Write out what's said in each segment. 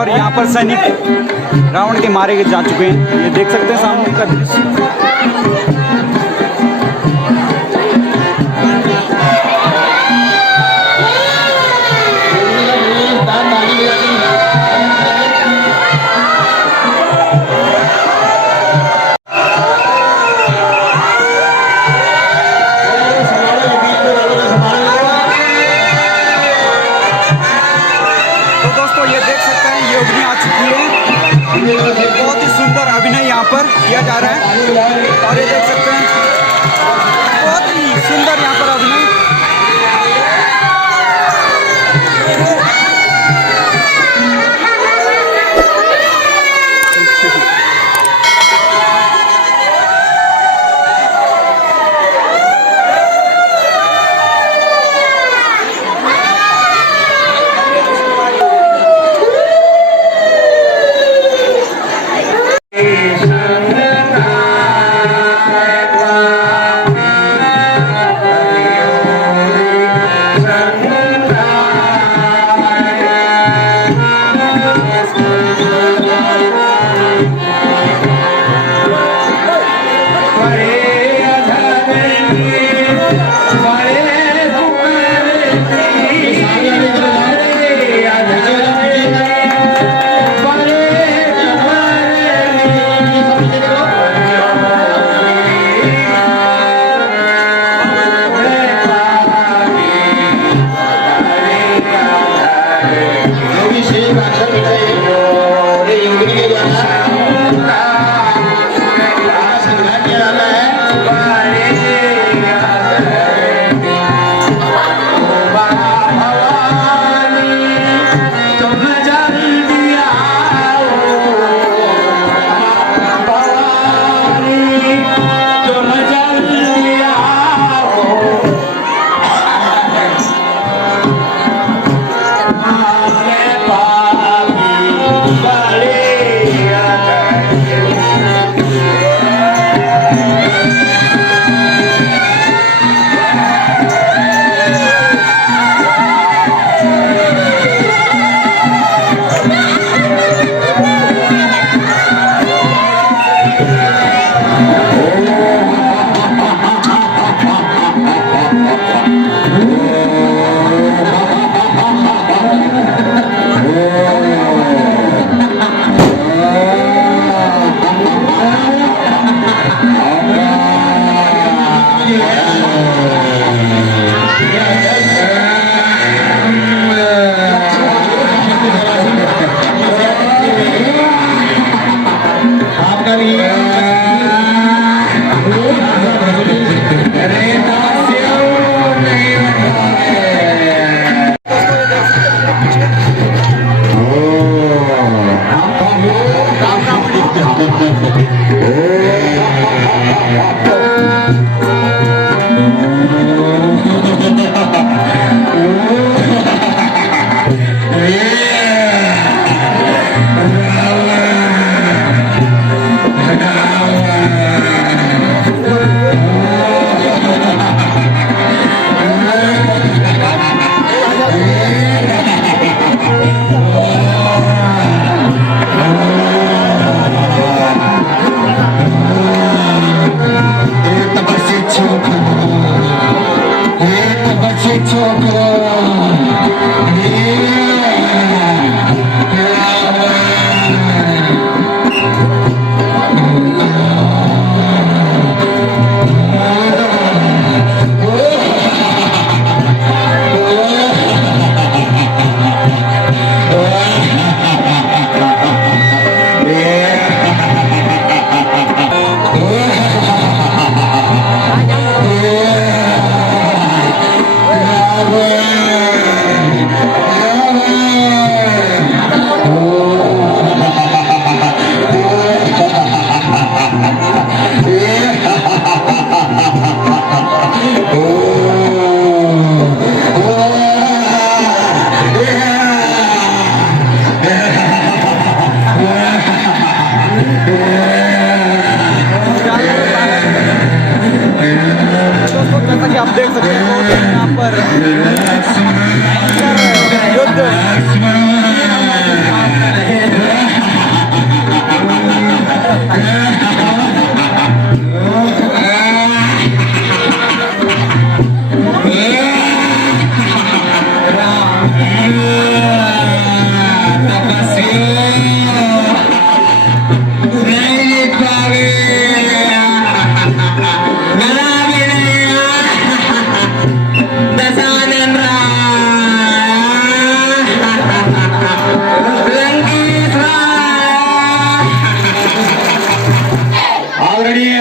और यहाँ पर सैनिक रावण के मारे जा चुके हैं। ये देख सकते हैं सामने का दृश्य। बहुत ही सुंदर अभिनय यहाँ पर किया जा रहा है और ये देख सकते हैं बहुत ही सुंदर यहाँ पर अभिनय।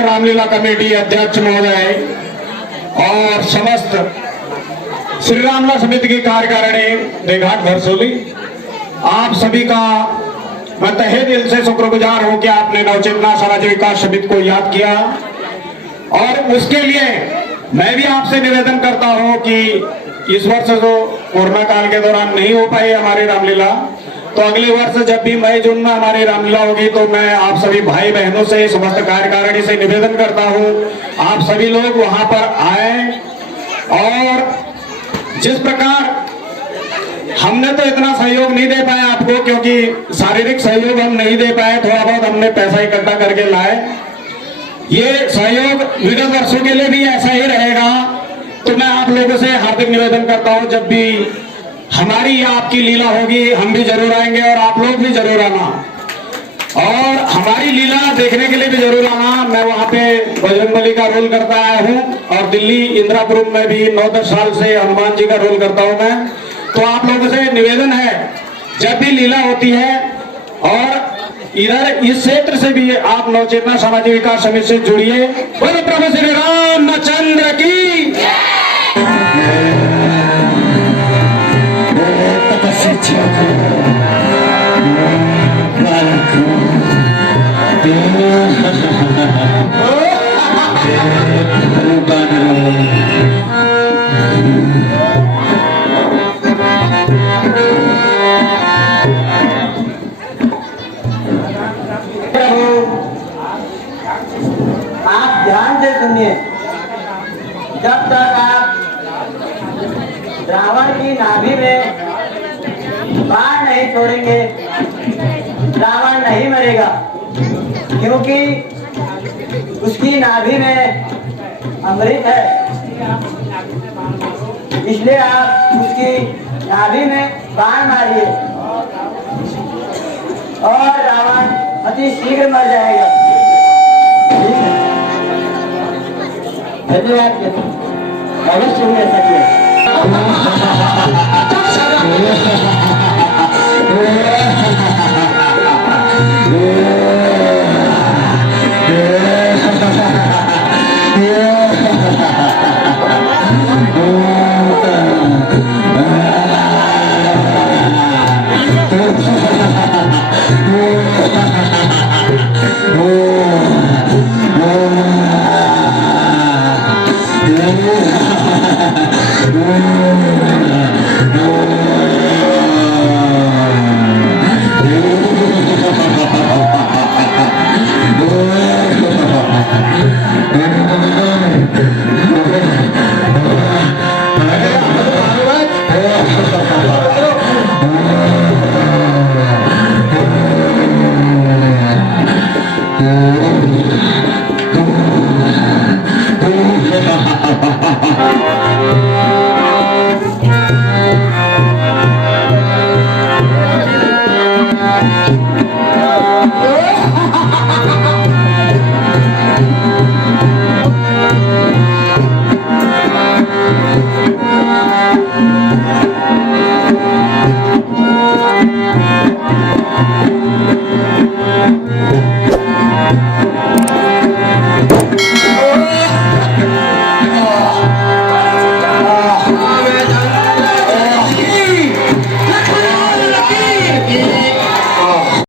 रामलीला कमेटी अध्यक्ष महोदय और समस्त श्री रामलीला समिति की कार्यकारिणी देघाट भरसोली, आप सभी का मैं तहे दिल से शुक्रगुजार हूं कि आपने नवचेतना सामाजिक विकास समिति को याद किया। और उसके लिए मैं भी आपसे निवेदन करता हूं कि इस वर्ष जो कोरोना काल के दौरान नहीं हो पाई हमारी रामलीला, तो अगले वर्ष जब भी मई जून में हमारी रामलीला होगी तो मैं आप सभी भाई बहनों से, समस्त कार्यकारिणी से निवेदन करता हूं आप सभी लोग वहां पर आए। और जिस प्रकार हमने तो इतना सहयोग नहीं दे पाया आपको, क्योंकि शारीरिक सहयोग हम नहीं दे पाए, थोड़ा बहुत हमने पैसा इकट्ठा करके लाए। ये सहयोग विगत वर्षों के लिए भी ऐसा ही रहेगा। तो मैं आप लोगों से हार्दिक निवेदन करता हूं, जब भी हमारी या आपकी लीला होगी हम भी जरूर आएंगे और आप लोग भी जरूर आना, और हमारी लीला देखने के लिए भी जरूर आना। मैं वहां पे बजरंगबली का रोल करता आया हूं और दिल्ली इंदिरापुरम में भी 9-10 साल से हनुमान जी का रोल करता हूं मैं। तो आप लोगों से निवेदन है, जब भी लीला होती है और इधर इस क्षेत्र से भी आप नवचेतना सामाजिक विकास समिति से जुड़िए। बोलो प्रभु श्री रामचंद्र की। आप ध्यान से सुनिए, जब तक आप रावण की नाभि में बाण नहीं छोड़ेंगे रावण नहीं मरेगा, क्योंकि उसकी नाभि में अमृत है। इसलिए आप उसकी नाभि में बाण मारिए और रावण अति शीघ्र मर जाएगा। धन्यवाद, अवश्य ऐसा किया।